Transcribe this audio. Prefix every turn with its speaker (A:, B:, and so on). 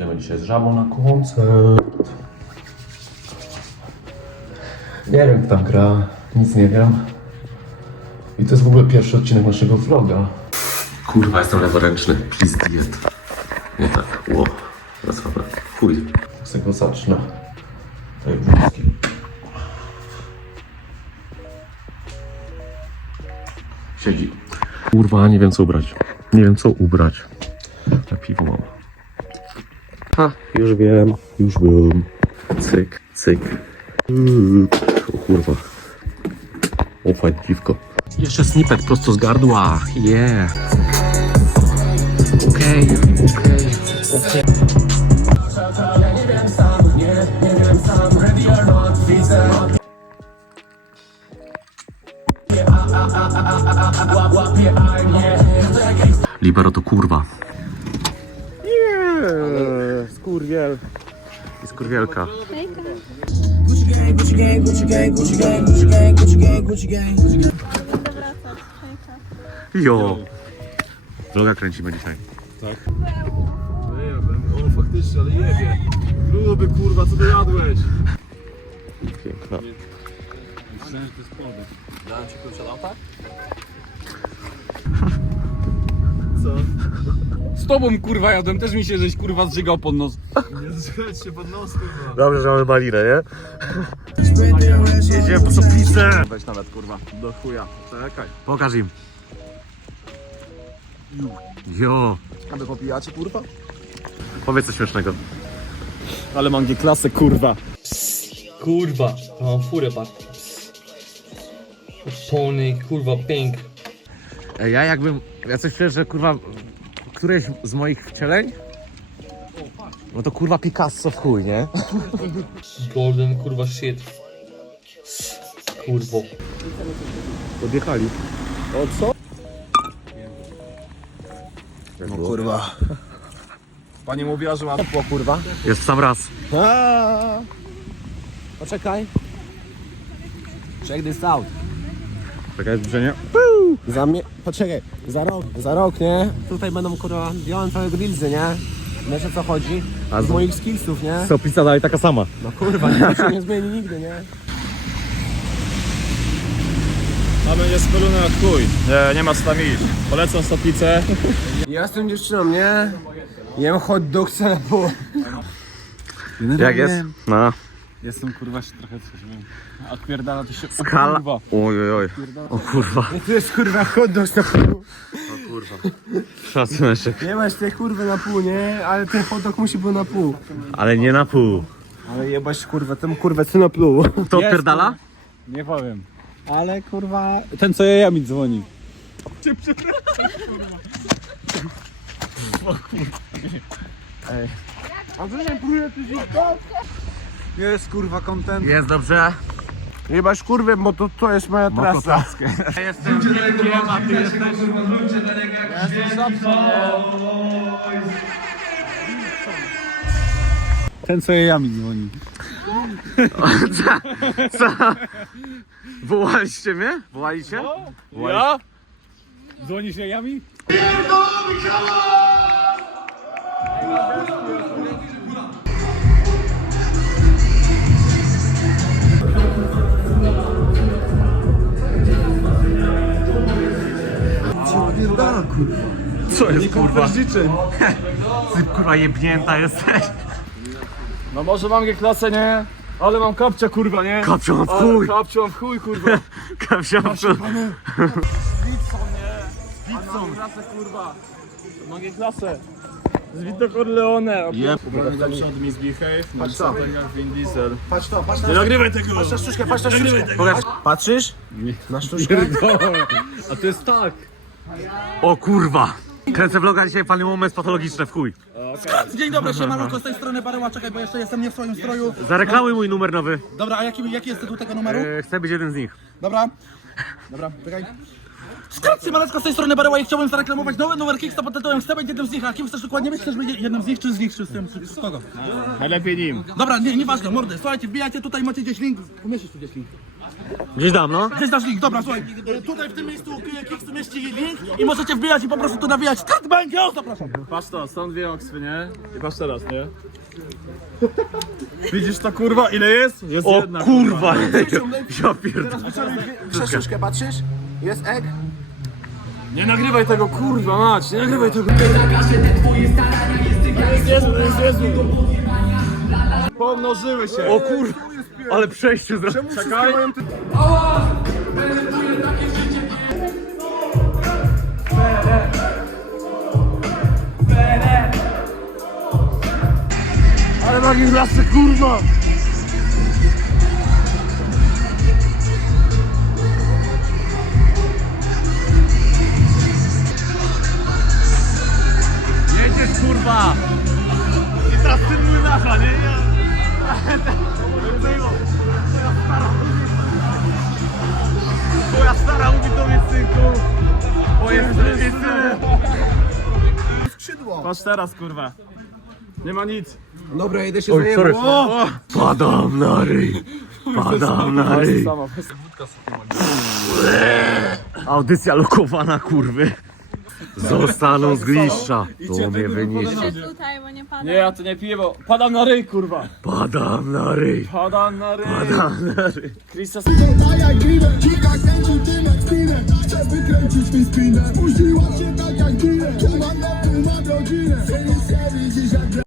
A: Idziemy dzisiaj z Żabą na koncert. Nie wiem, kto tam gra, nic nie wiem. I to jest w ogóle pierwszy odcinek naszego vloga. Kurwa, jestem leworęczny, please diet. Nie tak, ło, teraz chyba, fuj. Z tego zacznę. Tutaj bluzki. Siedzi. Kurwa, nie wiem co ubrać. Nie wiem co ubrać. Na piwo mam. Ha, już wiem. Cyk, cyk. O kurwa. Ofaj, dziwko. Jeszcze snippet prosto z gardła. Yeah. Okej. Libero to kurwa. Yeah, skurwiel. I skurwielka.
B: Gucci gang, Gucci gang, Gucci gang, Gucci gang, Gucci gang, Gucci gang, Gucci gang.
A: Jo. Vloga kręcimy dzisiaj.
C: Tak? O, faktycznie, ale jebie. Gruby, kurwa, co ty jadłeś?
A: Piękna.
C: Myślałem, że to jest podróż.
D: Dałem ci klucz od auta?
C: Co?
D: Z tobą kurwa jadłem, też mi się żeś kurwa zżygał pod nos.
C: Nie zrzeć się pod nos, kurwa.
A: Dobrze, że mamy malinę, nie? Jedziemy po soplicę.
D: Weź nawet kurwa, do chuja. Czekaj.
A: Pokaż im. Jo.
D: A wy popijacie kurwa?
A: Powiedz coś śmiesznego.
D: Ale mam G-klasę kurwa.
E: Kurwa, to mam furę, patrz. Pony, kurwa, pink.
A: Ja coś czuję, że kurwa któreś z moich wcieleń, no to kurwa Picasso w chuj, nie?
E: Golden, kurwa, shit. Kurwo.
A: Odjechali.
D: O co?
A: No
D: Kurwa. Pani mówiła, że ma topło kurwa.
A: Jest w sam raz.
D: Poczekaj. Check this out.
A: Czekaj, zbliżenie.
D: Poczekaj, za rok, nie? Tutaj będą kurwa diamentowe grillsy, nie? Wiesz o co chodzi?
A: A
D: Z
A: z-
D: moich skillsów, nie?
A: Soplica dalej taka sama.
D: No kurwa, to się nie zmieni nigdy, nie?
C: A będzie spalony jak chuj. Nie ma co tam iść. Polecam stopnicę.
D: Ja jestem dziewczyną, nie? Jem hot dog na pół.
A: Jak jest? No.
C: Jestem kurwa się trochę coś. Odpierdala to się.
A: Skala. Oj. O kurwa.
D: To jest kurwa hot dog na pół.
A: Szacuneczek.
D: Nie masz tej kurwy na pół, nie? Ale ten hot dog musi być na pół.
A: Ale nie na pół.
D: Ale jebać kurwa, tę kurwę co na pół.
A: Kto odpierdala?
C: Nie powiem.
D: Ale kurwa...
C: Ten co ja mi dzwoni.
D: A co nie próbuje tu Jest kurwa content.
A: Jest dobrze.
D: Jebać kurwę, bo to jest moja trasa.
A: Ja jestem Gierkiem, a ty jesteś...
C: Ten co ja mi dzwoni.
A: Co? Wołaliście mnie? Wołaliście?
C: Ja? Dzwonisz jajami?
A: Co jest kurwa? Ty kurwa jebnięta jesteś.
C: No może mam G-klasę, nie? Ale mam kapcia kurwa, nie?
A: Kapcią w chuj.
C: Kapcią w chuj kurwa.
A: Kapcią w chuj.
C: Mam klasę kurwa. Mam G-klasę. Z Vito Corleone. Ubrany lepszy od Miss Behave. Patrz to. Jak Vin Diesel.
D: Patrz to, patrz
C: Nie nagrywaj tego!
D: patrz na sztuczkę, patrz na sztuczkę. Patrzysz? Na sztuczkę?
C: A to jest tak.
A: O kurwa. Kręcę vloga dzisiaj, fajny moment patologiczny w chuj.
F: Dzień dobry, siemanko, z tej strony Baryła, czekaj, bo jeszcze jestem nie w swoim stroju.
A: Zareklamuj mój numer nowy.
F: Dobra, a jaki jest tytuł tego numeru?
A: Chcę być jeden z nich.
F: Dobra, czekaj. Skrót, siemaneczko, z tej strony Baryła i chciałbym zareklamować nowy numer Kicksta pod tytułem Chcę być jednym z nich, a kim chcesz dokładnie być? Chcesz być jednym z nich, czy z nich, czy z tym, czy z kogo?
C: Najlepiej nim.
F: Dobra, nieważne, mordy, słuchajcie, wbijajcie tutaj, macie gdzieś link, umieścisz tu gdzieś link.
A: Gdzieś dam, no.
F: Gdzieś dasz link, dobra, słuchaj. Tutaj w tym miejscu Kicksy mieści link i możecie wbijać i po prostu tu nawijać. Start będzie, o, zapraszam.
C: Patrz to, są dwie oksy, nie? I patrz teraz, nie? Widzisz to kurwa? Ile jest? Jest
A: O
C: jedna.
A: kurwa! Ja pierdolę.
D: Krzeszuszkę patrzysz? Jest egg?
C: Nie nagrywaj tego kurwa mać, nie nagrywaj tego. Jezu. Pomnożyły się.
A: O kurwa! Ale przejście zrobił.
C: Czekaj. Ale nogi w lasce, kurwa! Jedziesz, kurwa! I teraz ty młynarza, nie? Twoja stara mówi do mnie, synku. Moje syny.
D: Skrzydło.
C: Patrz teraz, kurwa. Nie ma nic.
D: Dobra, idę się
A: Oj,
D: zajęło.
A: sorry. Padam na ryj. Padam na ryj. Audycja lokowana, kurwy. Zostaną z gliszcza. To mnie wyniesie.
G: Tutaj, bo nie pada.
C: Nie, ja to nie piję, bo padam na ryj, kurwa.
A: Padam na ryj.
C: Padam na ryj.
A: Padam na ryj.
C: Chrisa.